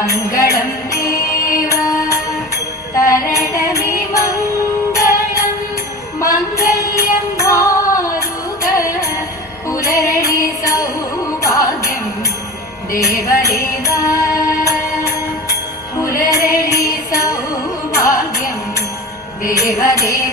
മംഗളം ദേവ. തരണമി മംഗളം മംഗല്യം ഭാരുക പുലരണി സൗഭാഗ്യം ദേവദേവ പുലരണി സൗഭാഗ്യം ദേവദേവ